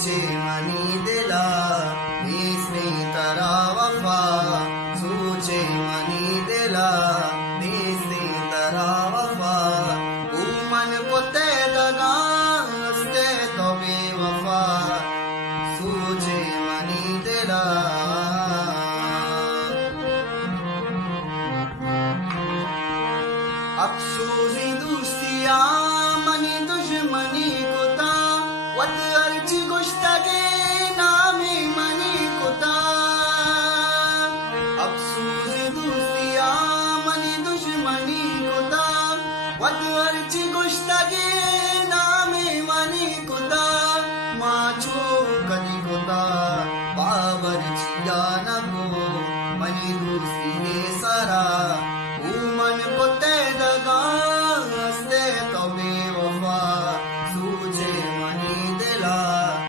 सूचे money दिला इसने तरा वफा सूचे मनी दिला इसने तरा वफा उमन पोते दगा नस्ते तो बेवफा सूचे मनी दिला अफसोसी दोस्तिया मनी दुश्मनी कुता वत अर्ची गुश्तगे